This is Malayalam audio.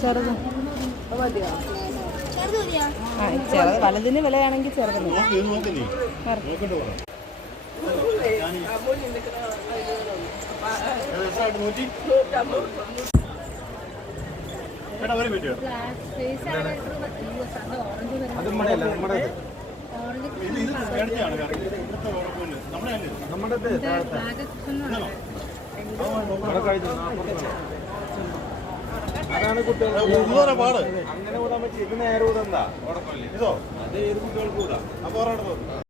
ചെറുത് വലതിന് വിലയാണെങ്കിൽ ചെറുതിന് അതാണ് കുട്ടികൾ പാട് അങ്ങനെ കൂടാൻ പറ്റി ഇത് നേരെ കൂടെ എന്താ ഇതോ അത് ഏത് കുട്ടികൾക്ക് കൂടാ അപ്പൊ